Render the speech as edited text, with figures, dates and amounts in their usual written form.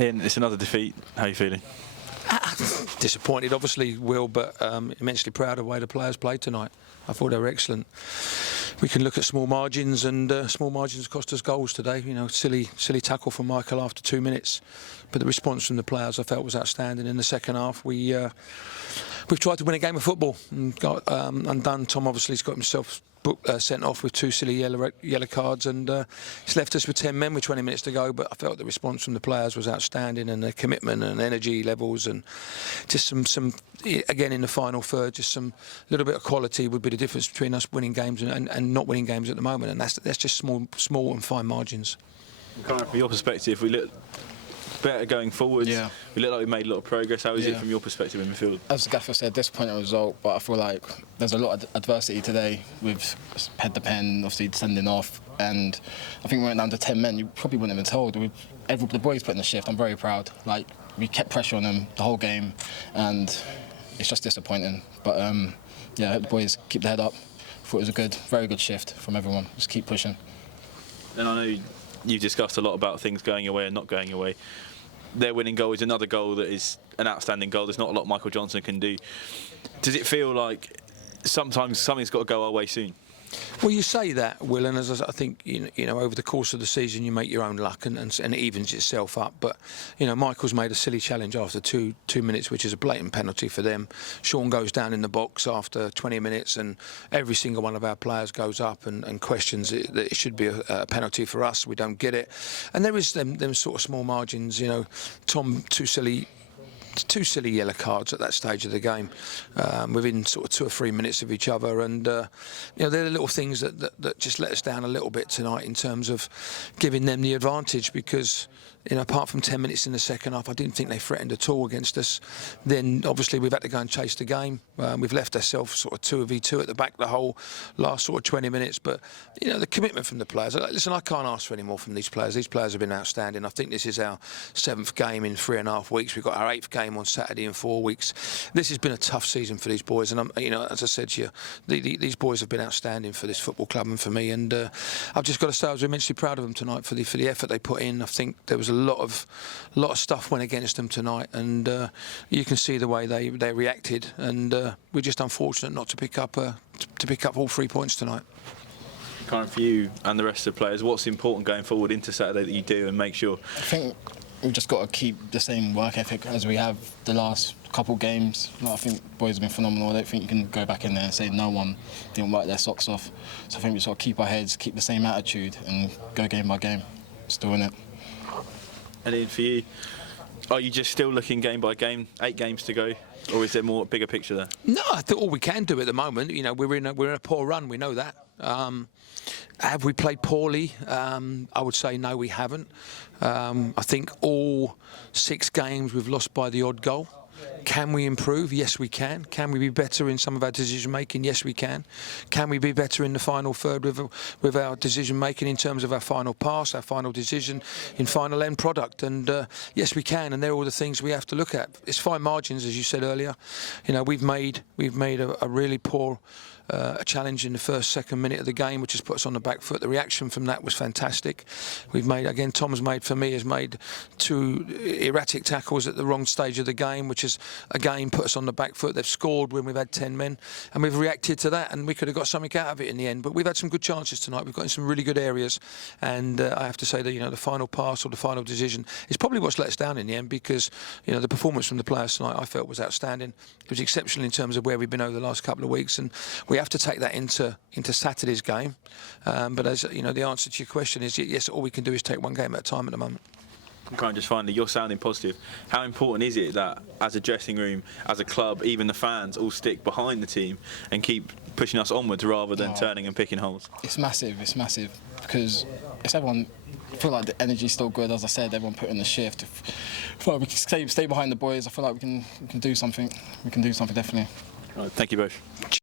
Ian, it's another defeat. How are you feeling? Disappointed, obviously, Will, but immensely proud of the way the players played tonight. I thought they were excellent. We can look at small margins, and small margins cost us goals today. You know, silly tackle from Michael after 2 minutes, but the response from the players I felt was outstanding. In the second half, we've tried to win a game of football and got undone. Tom obviously has got himself sent off with 2 silly yellow cards, and it's left us with 10 men with 20 minutes to go. But I felt the response from the players was outstanding, and their commitment and energy levels, and just some again in the final third, just some little bit of quality would be the difference between us winning games and not winning games at the moment, and that's just small and fine margins. From your perspective, we look better going forwards. Yeah. We look like we made a lot of progress. How is it from your perspective in midfield? As the gaffer said, disappointing result, but I feel like there's a lot of adversity today with head the pen, obviously sending off, and I think we went down to 10 men. You probably wouldn't have been told. The boys put in the shift. I'm very proud. Like, we kept pressure on them the whole game, and it's just disappointing. But yeah, I hope the boys keep their head up. I thought it was a very good shift from everyone. Just keep pushing. And I know you've discussed a lot about things going your way and not going your way. Their winning goal is another goal that is an outstanding goal. There's not a lot Michael Johnson can do. Does it feel like sometimes something's got to go our way soon? Well, you say that, Will, and as I think you know, over the course of the season, you make your own luck and it evens itself up. But you know, Michael's made a silly challenge after two minutes, which is a blatant penalty for them. Sean goes down in the box after 20 minutes, and every single one of our players goes up and questions it, that it should be a penalty for us. We don't get it, and there is them sort of small margins. You know, Tom, two silly yellow cards at that stage of the game, within sort of 2 or 3 minutes of each other, and you know, they're the little things that just let us down a little bit tonight in terms of giving them the advantage, because you know, apart from 10 minutes in the second half, I didn't think they threatened at all against us. Then obviously we've had to go and chase the game. We've left ourselves sort of 2v2 at the back the whole last sort of 20 minutes. But you know, the commitment from the players. Listen, I can't ask for any more from these players. These players have been outstanding. I think this is our 7th game in 3.5 weeks. We've got our 8th game on Saturday in 4 weeks. This has been a tough season for these boys, and you know, as I said to you, these boys have been outstanding for this football club and for me. And I've just got to say, I was immensely proud of them tonight for the effort they put in. I think there was a lot of stuff went against them tonight, and you can see the way they reacted, and we're just unfortunate not to pick up all 3 points tonight. Kyran, for you and the rest of the players, what's important going forward into Saturday that you do and make sure? I think we've just got to keep the same work ethic as we have the last couple games. I think the boys have been phenomenal. I don't think you can go back in there and say no one didn't work their socks off. So I think we just got to keep our heads, keep the same attitude, and go game by game. Still in it. And then for you, are you just still looking game by game, 8 games to go, or is there more bigger picture there? No, I think all we can do at the moment, you know, we're in a poor run. We know that. Have we played poorly? I would say no, we haven't. I think all 6 games we've lost by the odd goal. Can we improve? Yes, we can. Can we be better in some of our decision making? Yes, we can. Can we be better in the final third with our decision making in terms of our final pass, our final decision, in final end product? And yes, we can. And they're all the things we have to look at. It's fine margins, as you said earlier. You know, we've made a really poor a challenge in the second minute of the game, which has put us on the back foot. The reaction from that was fantastic. We've made, again, Tom's made 2 erratic tackles at the wrong stage of the game, which has again put us on the back foot. They've scored when we've had 10 men, and we've reacted to that, and we could have got something out of it in the end. But we've had some good chances tonight. We've got in some really good areas, and I have to say that, you know, the final pass or the final decision is probably what's let us down in the end, because you know, the performance from the players tonight I felt was outstanding. It was exceptional in terms of where we've been over the last couple of weeks, and we have to take that into Saturday's game. But as you know, the answer to your question is yes. All we can do is take 1 game at a time at the moment. Kind of just finally, you're sounding positive. How important is it that, as a dressing room, as a club, even the fans all stick behind the team and keep pushing us onwards rather than turning and picking holes? It's massive. It's massive because it's everyone. I feel like the energy's still good. As I said, everyone put in the shift. I feel like we can stay behind the boys. I feel like we can do something. We can do something definitely. Right, thank you both.